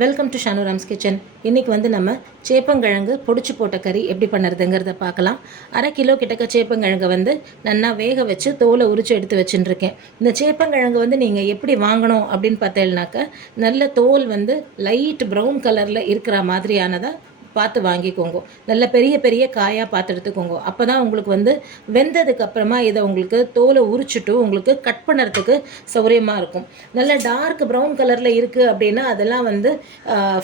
Welcome to ஷானுராம்ஸ் kitchen இன்றைக்கி வந்து நம்ம சேப்பங்கிழங்கு பொடிச்சு போட்ட கறி எப்படி பண்ணுறதுங்கிறத பார்க்கலாம். அரை கிலோ கிட்டக்க சேப்பங்கிழங்கை வந்து நல்லா வேக வச்சு தோலை உரிச்சு எடுத்து வச்சுட்டுருக்கேன். இந்த சேப்பங்கிழங்கு வந்து நீங்கள் எப்படி வாங்கணும் அப்படின்னு பார்த்தேன்னாக்க நல்ல தோல் வந்து லைட் ப்ரௌன் கலரில் இருக்கிற மாதிரியானதாக பார்த்து வாங்கிக்கோங்க. நல்ல பெரிய பெரிய காயாக பார்த்து எடுத்துக்கோங்க. அப்போ தான் உங்களுக்கு வந்து வெந்ததுக்கு அப்புறமா இதை உங்களுக்கு தோலை உரிச்சிட்டு உங்களுக்கு கட் பண்ணுறதுக்கு சௌரியமாக இருக்கும். நல்ல டார்க் ப்ரௌன் கலரில் இருக்குது அப்படின்னா அதெல்லாம் வந்து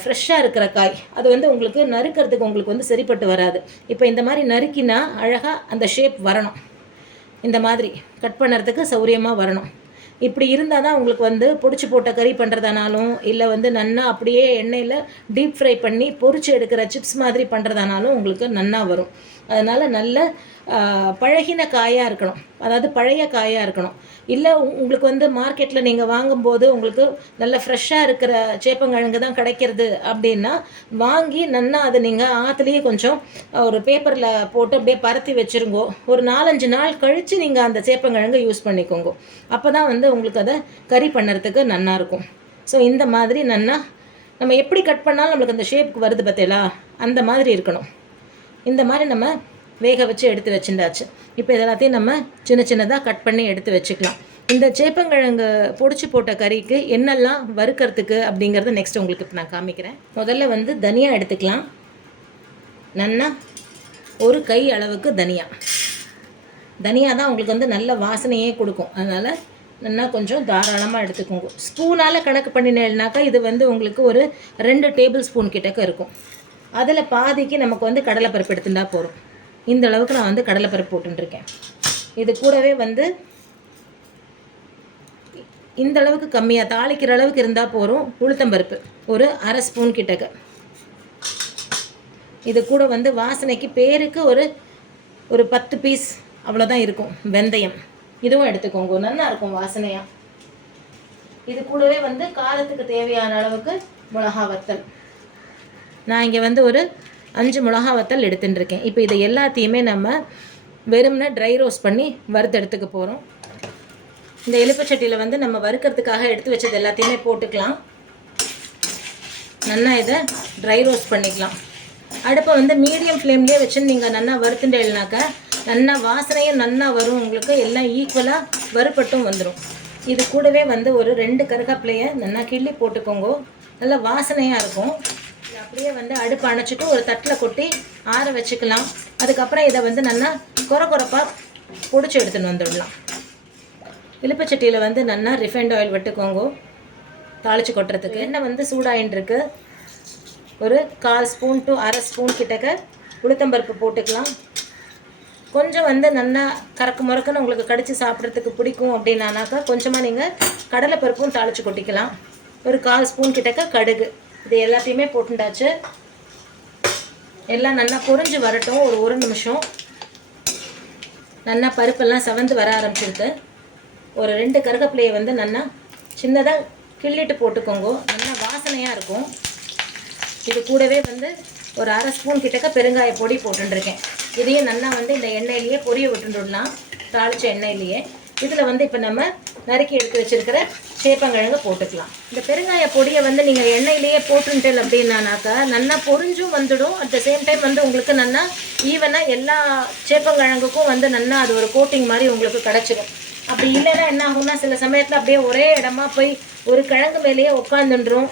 ஃப்ரெஷ்ஷாக இருக்கிற காய். அது வந்து உங்களுக்கு நறுக்கிறதுக்கு உங்களுக்கு வந்து சரிப்பட்டு வராது. இப்போ இந்த மாதிரி நறுக்கினா அழகாக அந்த ஷேப் வரணும். இந்த மாதிரி கட் பண்ணுறதுக்கு சௌரியமாக வரணும். இப்படி இருந்தால் தான் உங்களுக்கு வந்து பிடிச்சி போட்ட கறி பண்ணுறதானாலும் இல்லை வந்து நன்னா அப்படியே எண்ணெயில் டீப் ஃப்ரை பண்ணி பொறிச்சு எடுக்கிற சிப்ஸ் மாதிரி பண்ணுறதானாலும் உங்களுக்கு நன்னா வரும். அதனால் நல்ல பழகின காயாக இருக்கணும். அதாவது பழைய காயாக இருக்கணும். இல்லை உங்களுக்கு வந்து மார்க்கெட்டில் நீங்கள் வாங்கும்போது உங்களுக்கு நல்ல ஃப்ரெஷ்ஷாக இருக்கிற சேப்பங்கிழங்கு தான் கிடைக்கிறது அப்படின்னா வாங்கி நன்னா அதை நீங்கள் ஆற்றுலேயே கொஞ்சம் ஒரு பேப்பரில் போட்டு அப்படியே பரத்தி வச்சுருங்கோ. ஒரு நாலஞ்சு நாள் கழித்து நீங்கள் அந்த சேப்பங்கிழங்கை யூஸ் பண்ணிக்கோங்க. அப்போ தான் வந்து உங்களுக்கு அதை கறி பண்ணுறதுக்கு நல்லாயிருக்கும் ஸோ இந்த மாதிரி நன்னா நம்ம எப்படி கட் பண்ணாலும் நம்மளுக்கு அந்த ஷேப்புக்கு வருது பார்த்தீங்களா அந்த மாதிரி இருக்கணும். இந்த மாதிரி நம்ம வேக வச்சு எடுத்து வச்சுட்டாச்சு இப்போ இதெல்லாத்தையும் நம்ம சின்ன சின்னதாக கட் பண்ணி எடுத்து வச்சுக்கலாம். இந்த சேப்பங்கிழங்கு பொடிச்சு போட்ட கறிக்கு என்னெல்லாம் வறுக்கிறதுக்கு அப்படிங்கிறத நெக்ஸ்ட் உங்களுக்கு இப்போ நான் காமிக்கிறேன். முதல்ல வந்து தனியா எடுத்துக்கலாம். நன்னா ஒரு கை அளவுக்கு தனியா. தனியா தான் உங்களுக்கு வந்து நல்ல வாசனையே கொடுக்கும். அதனால் நல்லா கொஞ்சம் தாராளமாக எடுத்துக்கோங்க. ஸ்பூனால் கணக்கு பண்ணினேன்னாக்கா இது வந்து உங்களுக்கு ஒரு ரெண்டு டேபிள் ஸ்பூன் கிட்டக்க இருக்கும். அதில் பாதிக்கு நமக்கு வந்து கடலைப்பருப்பு எடுத்துட்டா போதும். இந்த அளவுக்கு நான் வந்து கடலைப்பருப்பு போட்டுருக்கேன் இது கூடவே வந்து இந்த அளவுக்கு கம்மியாக தாளிக்கிற அளவுக்கு இருந்தால் போதும். உளுத்தம்பருப்பு ஒரு அரை ஸ்பூன் கிட்டக்கு. இது கூட வந்து வாசனைக்கு பேருக்கு ஒரு ஒரு பத்து பீஸ் அவ்வளோதான் இருக்கும். வெந்தயம். இதுவும் எடுத்துக்கோங்க. நல்லா இருக்கும் வாசனையாக இது கூடவே வந்து காரத்துக்கு தேவையான அளவுக்கு மிளகா வத்தல். நான் இங்கே வந்து ஒரு அஞ்சு மிளகா வத்தல் எடுத்துட்டுருக்கேன். இப்போ இதை எல்லாத்தையுமே நம்ம வெறும்னா ட்ரை ரோஸ்ட் பண்ணி வறுத்தெடுத்துக்க போகிறோம் இந்த எலுப்பச்சட்டியில் வந்து நம்ம வறுக்கிறதுக்காக எடுத்து வச்சது எல்லாத்தையுமே போட்டுக்கலாம். நல்லா இதை ட்ரை ரோஸ்ட் பண்ணிக்கலாம். அடுப்பை வந்து மீடியம் ஃப்ளேம்லேயே வச்சு நீங்கள் நல்லா வறுத்துட்டேனாக்கா நல்லா வாசனையும் நல்லா வரும். உங்களுக்கு எல்லாம் ஈக்குவலாக வறுபட்டும் வந்துடும் இது கூடவே வந்து ஒரு ரெண்டு கருகாப்பிலையை நல்லா கிள்ளி போட்டுக்கோங்க. நல்லா வாசனையாக இருக்கும். அப்படியே வந்து அடுப்பு அணைச்சிட்டு ஒரு தட்டில் கொட்டி ஆற வச்சுக்கலாம். அதுக்கப்புறம் இதை வந்து நல்லா கொர கொரப்பாக பொடிச்சு எடுத்துன்னு வந்துடலாம். இலுப்பச்சட்டியில் வந்து நல்லா ரிஃபைண்ட் ஆயில் விட்டுக்கோங்க. தாளித்து கொட்டுறதுக்கு. எண்ணெய் வந்து சூடாயின்னு ஒரு கால் ஸ்பூன் டு அரை ஸ்பூன் கிட்டக்க உளுத்தம்பருப்பு போட்டுக்கலாம். கொஞ்சம் வந்து நல்லா கறக்கு முறக்குன்னு உங்களுக்கு கடித்து சாப்பிட்றதுக்கு பிடிக்கும் அப்படின்னானாக்கா கொஞ்சமாக நீங்கள் கடலைப்பருப்பும் தாளித்து கொட்டிக்கலாம். ஒரு கால் ஸ்பூன் கிட்டக்க கடுகு. இது எல்லாத்தையுமே போட்டுண்டாச்சு. எல்லாம் நல்லா பொறிஞ்சு வரட்டும் ஒரு ஒரு நிமிஷம். நல்லா பருப்பெல்லாம் செவந்து வர ஆரம்பிச்சிருக்கு. ஒரு ரெண்டு கருகப்பிலையை வந்து நல்லா சின்னதாக கிள்ளிட்டு போட்டுக்கோங்க. நல்லா வாசனையாக இருக்கும். இது கூடவே வந்து ஒரு அரை ஸ்பூன் கிட்டக்க பெருங்காய பொடி போட்டுருக்கேன் இதையும் நல்லா வந்து இந்த எண்ணெயிலேயே பொரிய விட்டுடலாம் தாளிச்ச எண்ணெயிலேயே. இதில் வந்து இப்போ நம்ம நறுக்கி எடுத்து வச்சிருக்கிற சேப்பங்கிழங்கு போட்டுக்கலாம். இந்த பெருங்காய பொடியை வந்து நீங்கள் எண்ணெயிலேயே போட்டுட்டேன் அப்படின்னானாக்கா நல்லா பொரிஞ்சும் வந்துடும். அட் த சேம் டைம் வந்து உங்களுக்கு நல்லா ஈவனாக எல்லா சேப்பங்கிழங்குக்கும் வந்து நல்லா அது ஒரு கோட்டிங் மாதிரி உங்களுக்கு கிடச்சிடும். அப்படி இல்லைன்னா என்ன ஆகும்னா சில சமயத்தில் அப்படியே ஒரே இடமா போய் ஒரு கிழங்கு மேலேயே உட்காந்துன்றோம்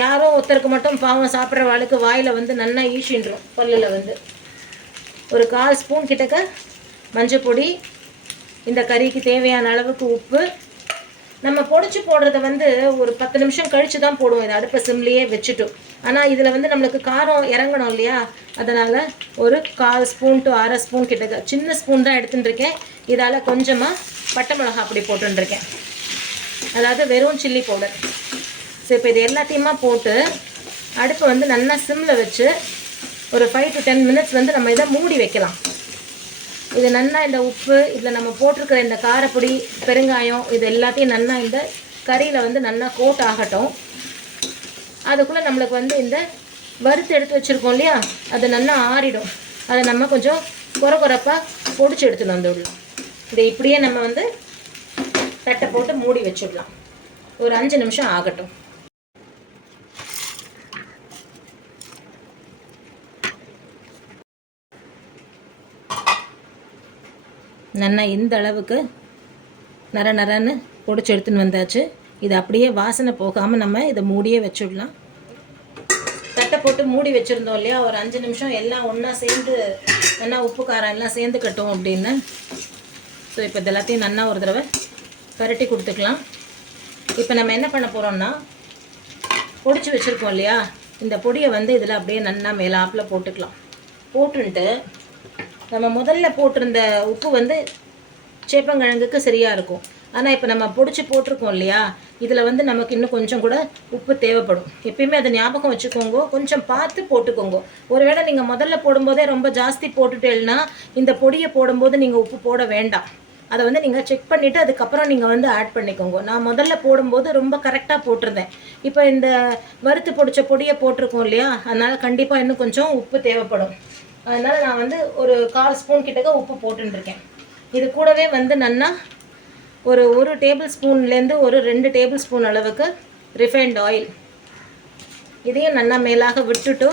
யாரோ ஒருத்தருக்கு மட்டும் பாவம் சாப்பிட்ற வாளுக்கு வாயில் வந்து நல்லா ஈஷின்றோம் பல்லில் வந்து. ஒரு கால் ஸ்பூன் கிட்டக்க மஞ்சள் பொடி இந்த கறிக்கு தேவையான அளவுக்கு உப்பு நம்ம பொடிச்சு போடுறத வந்து ஒரு பத்து நிமிஷம் கழிச்சு தான் போடுவோம். இதை அடுப்பை சிம்லேயே வச்சுட்டோம் ஆனால் இதில் வந்து நம்மளுக்கு காரம் இறங்கணும் இல்லையா? அதனால் ஒரு கால் ஸ்பூன் டு அரை ஸ்பூன் கிட்ட சின்ன ஸ்பூன் தான் எடுத்துட்டுருக்கேன் இதால் கொஞ்சமாக பட்டை மிளகா அப்படி போட்டுருக்கேன் அதாவது வெறும் சில்லி பவுடர். ஸோ இப்போ இது எல்லாத்தையுமா போட்டு அடுப்பை வந்து நல்லா சிம்மில் வச்சு ஒரு ஃபைவ் டு டென் மினிட்ஸ் வந்து நம்ம இதை மூடி வைக்கலாம். இது நல்லா இந்த உப்பு இதில் நம்ம போட்டிருக்கிற இந்த காரப்பொடி பெருங்காயம் இது எல்லாத்தையும் நல்லா இந்த கறியில் வந்து நல்லா கோட் ஆகட்டும். அதுக்குள்ளே நம்மளுக்கு வந்து இந்த வறுத்து எடுத்து வச்சுருக்கோம் இல்லையா? அது நல்லா ஆறிடும். அதை நம்ம கொஞ்சம் குறை குறைப்பாக பொடிச்சு எடுத்துன்னு வந்துடலாம். இதை இப்படியே நம்ம வந்து தட்டை போட்டு மூடி வச்சிடலாம். ஒரு அஞ்சு நிமிஷம் ஆகட்டும். நல்லா இந்த அளவுக்கு நர நரன்னு பொடிச்சு எடுத்துன்னு வந்தாச்சு. இது அப்படியே வாசனை போகாமல் நம்ம இதை மூடியே வச்சுடலாம். தட்டை போட்டு மூடி வச்சுருந்தோம் இல்லையா? ஒரு அஞ்சு நிமிஷம் எல்லாம் ஒன்றா சேர்ந்து நல்லா உப்பு காரம் எல்லாம் சேர்ந்து கட்டும் அப்படின்னு. ஸோ இப்போ இது எல்லாத்தையும் நல்லா ஒரு தடவை பரட்டி கொடுத்துக்கலாம். இப்போ நம்ம என்ன பண்ண போகிறோம்னா பொடிச்சு வச்சுருக்கோம் இல்லையா? இந்த பொடியை வந்து இதில் அப்படியே நல்லா மேலாப்பில் போட்டுக்கலாம். போட்டுன்ட்டு நம்ம முதல்ல போட்டிருந்த உப்பு வந்து சேப்பங்கிழங்குக்கு சரியாக இருக்கும். ஆனால் இப்போ நம்ம பொடிச்சு போட்டிருக்கோம் இல்லையா? இதில் வந்து நமக்கு இன்னும் கொஞ்சம் கூட உப்பு தேவைப்படும். எப்பயுமே அதை ஞாபகம் வச்சுக்கோங்க. கொஞ்சம் பார்த்து போட்டுக்கோங்க. ஒருவேளை நீங்கள் முதல்ல போடும்போதே ரொம்ப ஜாஸ்தி போட்டுட்டேன்னா இந்த பொடியை போடும்போது நீங்கள் உப்பு போட வேண்டாம். அதை வந்து நீங்கள் செக் பண்ணிவிட்டு அதுக்கப்புறம் நீங்கள் வந்து ஆட் பண்ணிக்கோங்க. நான் முதல்ல போடும்போது ரொம்ப கரெக்டாக போட்டிருந்தேன். இப்போ இந்த வறுத்து பொடிச்ச பொடியை போட்டிருக்கோம் இல்லையா? அதனால் கண்டிப்பாக இன்னும் கொஞ்சம் உப்பு தேவைப்படும். அதனால் நான் வந்து ஒரு கால் ஸ்பூன் கிட்டக்க உப்பு போட்டுருக்கேன் இது கூடவே வந்து நன்னா ஒரு ஒரு டேபிள் ஸ்பூன்லேருந்து ஒரு ரெண்டு டேபிள் ஸ்பூன் அளவுக்கு ரிஃபைண்ட் ஆயில். இதையும் நல்லா மேலாக விட்டுட்டு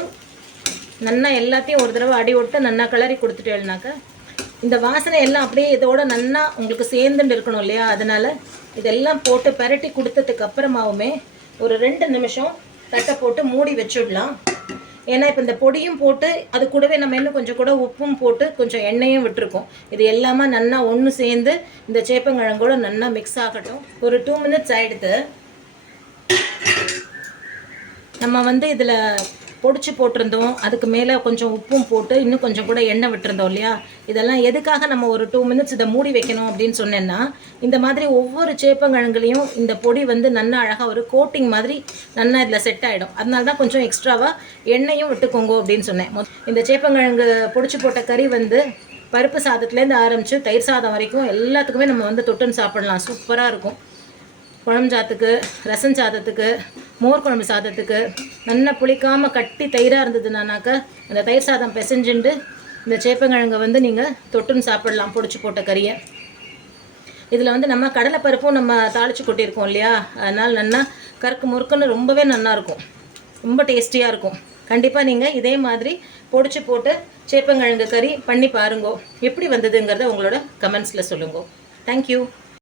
நல்லா எல்லாத்தையும் ஒரு தடவை அடி விட்டு நல்லா கிளறி கொடுத்துட்டேன்னாக்க இந்த வாசனை எல்லாம் அப்படியே இதோட நல்லா உங்களுக்கு சேர்ந்துட்டு இருக்கணும் இல்லையா? அதனால் இதெல்லாம் போட்டு பரட்டி கொடுத்ததுக்கு அப்புறமாவுமே ஒரு ரெண்டு நிமிஷம் தட்டை போட்டு மூடி வச்சுடலாம். ஏன்னா இப்போ இந்த பொடியும் போட்டு அது கூடவே நம்ம இன்னும் கொஞ்சம் கூட உப்பும் போட்டு கொஞ்சம் எண்ணெயும் விட்டுருக்கோம். இது எல்லாமே நல்லா ஒன்று சேர்ந்து இந்த சேப்பங்கிழங்கோட நல்லா மிக்ஸ் ஆகட்டும். ஒரு டூ மினிட்ஸ் ஆகிடுது நம்ம வந்து இதில் பொடிச்சு போட்டிருந்தோம். அதுக்கு மேலே கொஞ்சம் உப்பும் போட்டு இன்னும் கொஞ்சம் கூட எண்ணெய் விட்டுருந்தோம் இல்லையா? இதெல்லாம் எதுக்காக நம்ம ஒரு டூ மினிட்ஸ் இதை மூடி வைக்கணும் அப்படின்னு சொன்னேன்னா இந்த மாதிரி ஒவ்வொரு சேப்பங்கிழங்குலையும் இந்த பொடி வந்து நல்லா அழகாக ஒரு கோட்டிங் மாதிரி நல்லா இதில் செட் ஆகிடும் அதனால தான் கொஞ்சம் எக்ஸ்ட்ராவாக எண்ணெயும் விட்டுக்கோங்க அப்படின்னு சொன்னேன். இந்த சேப்பங்கிழங்கு பொடிச்சு போட்ட கறி வந்து பருப்பு சாதத்துலேருந்து ஆரம்பித்து தயிர் சாதம் வரைக்கும் எல்லாத்துக்குமே நம்ம வந்து தொட்டுன்னு சாப்பிடலாம். சூப்பராக இருக்கும். குழம்பு சாதத்துக்கு ரசம் சாதத்துக்கு மோர் குழம்பு சாதத்துக்கு நல்லா புளிக்காமல் கட்டி தயிராக இருந்ததுனானாக்கா அந்த தயிர் சாதம் பிசைஞ்சுண்டு இந்த சேப்பங்கிழங்கை வந்து நீங்கள் தொட்டுன்னு சாப்பிடலாம் பொடிச்சு போட்ட கறியை. இதில் வந்து நம்ம கடலைப்பருப்பும் நம்ம தாளித்து கொட்டியிருக்கோம் இல்லையா? அதனால் நல்லா கருக்கு முறுக்குன்னு ரொம்பவே நல்லாயிருக்கும் ரொம்ப டேஸ்டியாக இருக்கும். கண்டிப்பாக நீங்கள் இதே மாதிரி பொடிச்சு போட்டு சேப்பங்கிழங்கு கறி பண்ணி பாருங்கோ. எப்படி வந்ததுங்கிறத உங்களோட கமெண்ட்ஸில் சொல்லுங்க. தேங்க்யூ